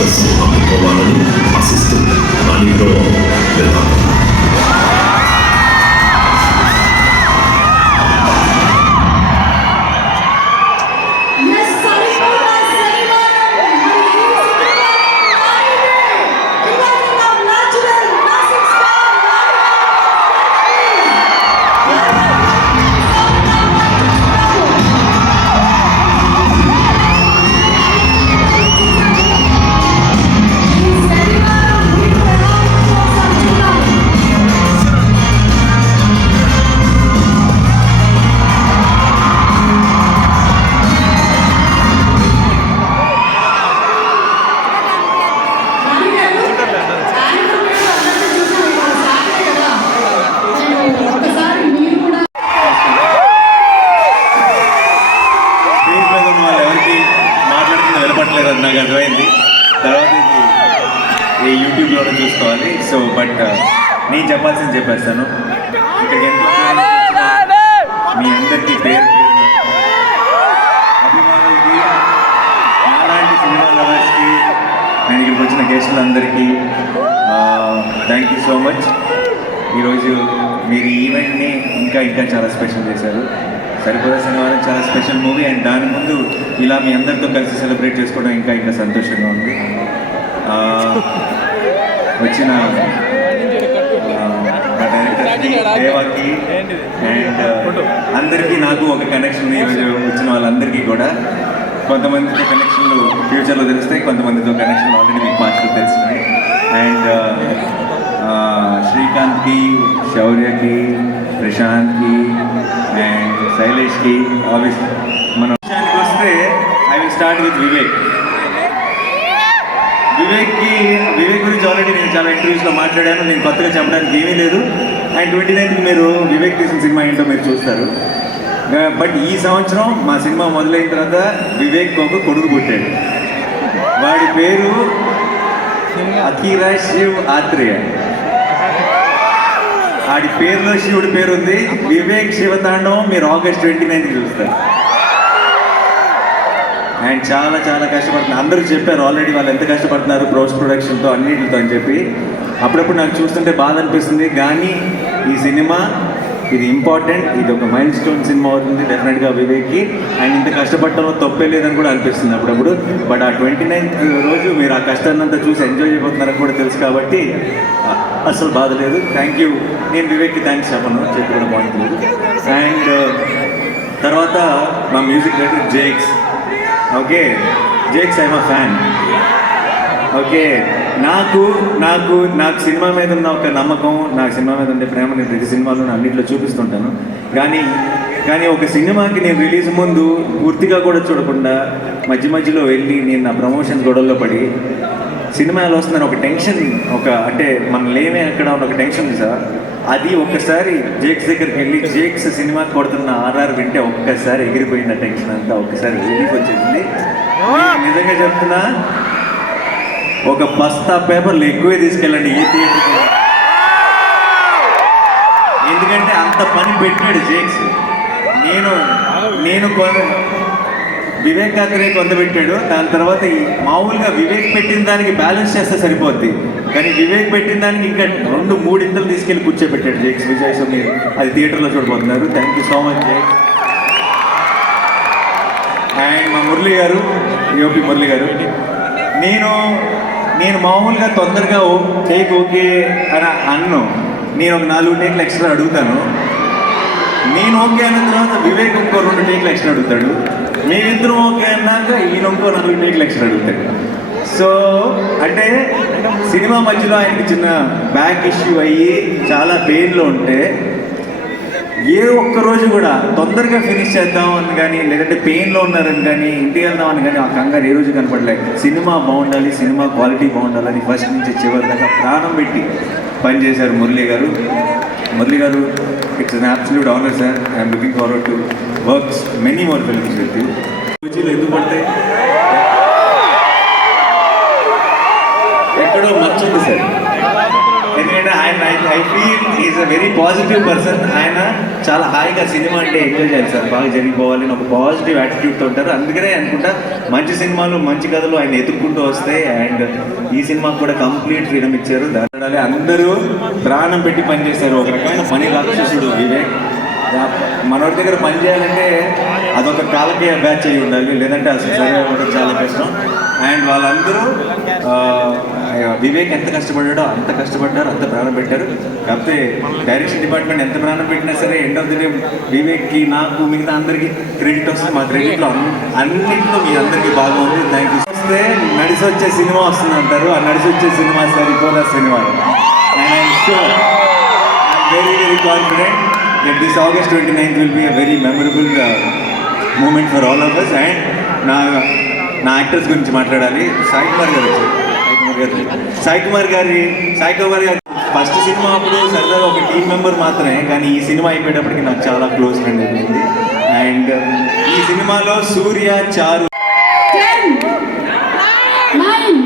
Success అందుకోవాలని ఆశిస్తూ నానిలో వెళ్తాం. నాకు అర్థమైంది. తర్వాత ఇది యూట్యూబ్లోనే చూసుకోవాలి. సో బట్ నేను చెప్పాల్సింది చెప్పేస్తాను. ఇక్కడికి మీ అందరికీ పేరు అభిమానులకి, అలాంటి సినిమా లవర్స్కి, నేను ఇక్కడికి వచ్చిన గెస్టులందరికీ థ్యాంక్ యూ సో మచ్. ఈరోజు మీరు ఈవెంట్ని ఇంకా చాలా స్పెషల్ చేశారు. సరిపోదా సినిమా చాలా స్పెషల్ మూవీ, అండ్ దాని ముందు ఇలా మీ అందరితో కలిసి సెలబ్రేట్ చేసుకోవడం ఇంకా సంతోషంగా ఉంది. వచ్చిన దేవాకి అండ్ అందరికీ నాకు ఒక కనెక్షన్ ఈరోజు వచ్చిన వాళ్ళందరికీ కూడా. కొంతమందితో కనెక్షన్లు ఫ్యూచర్లో తెలుస్తాయి, కొంతమందితో కనెక్షన్లు ఆల్రెడీ మీకు పాస్ట్లో తెలుస్తున్నాయి. అండ్ శ్రీకాంత్కి, శౌర్యకి, ప్రశాంత్కి అండ్ శైలేష్కి, ఆబ్వియస్ మన విషయానికి వస్తే I will start with Vivek గురించి ఆల్రెడీ నేను చాలా ఇంటర్వ్యూస్లో మాట్లాడాను. నేను కొత్తగా చెప్పడానికి ఏమీ లేదు. అండ్ 29th మీరు వివేక్ తీసిన సినిమా ఏంటో మీరు చూస్తారు. బట్ ఈ సంవత్సరం మా సినిమా మొదలైన తర్వాత వివేక్ ఒక కొడుకు పుట్టాడు. వాడి పేరు అఖీరా శివ్ ఆత్రేయ. వాడి పేరులో శివుడి పేరు ఉంది. వివేక్ శివతాండవం మీరు August 29th చూస్తారు. అండ్ చాలా కష్టపడుతున్నారు. అందరూ చెప్పారు ఆల్రెడీ వాళ్ళు ఎంత కష్టపడుతున్నారు పోస్ట్ ప్రొడక్షన్తో అన్నిటితో అని చెప్పి. అప్పుడప్పుడు నాకు చూస్తుంటే బాధ అనిపిస్తుంది. కానీ ఈ సినిమా ఇది ఇంపార్టెంట్, ఇది ఒక మైల్ స్టోన్ సినిమా అవుతుంది డెఫినెట్గా వివేక్కి. అండ్ ఇంత కష్టపడటంలో తప్పే లేదని కూడా అనిపిస్తుంది అప్పుడప్పుడు. బట్ ఆ 29th రోజు మీరు ఆ కష్టాన్ని అంతా చూసి ఎంజాయ్ చేయబోతున్నారని కూడా తెలుసు కాబట్టి అసలు బాధ లేదు. Thank you. నేను వివేక్కి థ్యాంక్స్ చెప్పి కూడా బాగుంటుంది. అండ్ తర్వాత మా music director Jakes. Okay, Jakes I'm a fan. Okay, నాకు సినిమా మీద ఉన్న ఒక నమ్మకం, నాకు సినిమా మీద ఉండే ప్రేమ నేను ప్రతి సినిమాలో అన్నింటిలో చూపిస్తుంటాను. కానీ ఒక సినిమాకి నేను రిలీజ్ ముందు పూర్తిగా కూడా చూడకుండా మధ్యలో వెళ్ళి నేను నా ప్రమోషన్స్ గొడవల్లో పడి సినిమాలో వస్తుందని ఒక టెన్షన్, అంటే మనం లేమే అక్కడ ఉన్న ఒక టెన్షన్ ఉంది సార్. అది ఒక్కసారి జేక్స్ దగ్గరికి వెళ్ళి జేక్స్ సినిమా కొడుతున్న RR వింటే ఒక్కసారి ఎగిరిపోయిన టెన్షన్ అంతా ఒక్కసారి రిలీఫ్ వచ్చేసింది. నిజంగా చెప్తున్నా, ఒక బస్తా పేపర్లు ఎక్కువే తీసుకెళ్ళండి ఏ థియేటర్కి. ఎందుకంటే అంత పని పెట్టాడు జేక్స్. నేను వివేక్ ఆత్రేయ కొంత పెట్టాడు. దాని తర్వాత మామూలుగా వివేక్ పెట్టిన దానికి బ్యాలెన్స్ చేస్తే సరిపోద్ది, కానీ వివేక్ పెట్టిన దానికి ఇంకా 2-3 ఇంతలు తీసుకెళ్ళి కూర్చోబెట్టాడు జేక్స్. విజయ్ మీరు అది థియేటర్లో చూడబోతున్నారు. Thank you so much Jakes. And మా మురళి గారు, యోపి మురళి గారు, నేను మామూలుగా తొందరగా టేక్ ఓకే అని అన్ను. నేను ఒక 4 టేక్లు ఎక్స్ట్రా అడుగుతాను. నేను ఓకే అన్న తర్వాత వివేక్ ఇంకో 2 టేక్లు ఎక్స్ట్రా అడుగుతాడు. మేమిద్దరం ఓకే అన్నాక ఈయన ఇంకో 4 టేక్లు ఎక్స్ట్రా అడుగుతాడు. సో అంటే సినిమా మధ్యలో ఆయనకి చిన్న బ్యాక్ ఇష్యూ అయ్యి చాలా పెయిన్లో ఉంటే ఏ ఒక్కరోజు కూడా తొందరగా ఫినిష్ చేద్దాం అని కానీ, లేదంటే పెయిన్లో ఉన్నారని కానీ, ఇంటికి వెళ్దాం అని కానీ ఆ కంగారు ఏ రోజు కనపడలేదు. సినిమా బాగుండాలి, సినిమా క్వాలిటీ బాగుండాలని ఫస్ట్ నుంచి చివరి దాకా ప్రాణం పెట్టి పనిచేశారు మురళి గారు. It's an absolute honour sir. I'm looking forward to works many more films with you. కుర్చీలు ఎందుకు పడతాయి? ఎక్కడో మర్చింది సార్. ఎందుకంటే I feel is a very positive person. ఆయన చాలా హాయిగా సినిమా అంటే ఎంజాయ్ చేయాలి సార్, బాగా జరిగిపోవాలి అని ఒక పాజిటివ్ యాటిట్యూడ్తో ఉంటారు. అందుకనే అనుకుంటా మంచి సినిమాలు మంచి కథలు ఆయన ఎదుర్కొంటూ వస్తాయి. అండ్ ఈ సినిమాకు కూడా కంప్లీట్ ఫ్రీడమ్ ఇచ్చారు. దాని అందరూ ప్రాణం పెట్టి పనిచేశారు. ఒక రకమైన పని రాక్షసుడు వివేక్. మనోడి దగ్గర పని చేయాలంటే అదొక కాలకీయ బ్యాచ్ అయి ఉండాలి, లేదంటే అసలు సరే అవ్వడం చాలా కష్టం. అండ్ వాళ్ళందరూ వివేక్ ఎంత కష్టపడ్డాడో అంత కష్టపడ్డారు, అంత ప్రాణం పెట్టారు. కాకపోతే డైరెక్షన్ డిపార్ట్మెంట్ ఎంత ప్రాణం పెట్టినా సరే ఎండ్ ఆఫ్ ది డే వివేక్కి, నాకు, మిగతా అందరికీ క్రెడిట్ వస్తుంది. మా క్రెడిట్లో అన్నింటిలో మీ అందరికీ బాగా ఉంది. Thank you. వస్తే నడిసి వచ్చే సినిమా వస్తుంది అంటారు, ఆ నడిసి వచ్చే cinema Saripodhaa cinema. And I'm sure, I'm very confident that this August 29th will be a very memorable moment for all of us. And నా యాక్టర్స్ గురించి మాట్లాడాలి. సాయి కుమార్ గారి ఫస్ట్ సినిమా అప్పుడు సరదాగా ఒక టీం మెంబర్ మాత్రమే, కానీ ఈ సినిమా అయిపోయేటప్పటికి నాకు చాలా క్లోజ్ ఫ్రెండ్ అయిపోయింది. అండ్ ఈ సినిమాలో సూర్య, చారు 10, 9,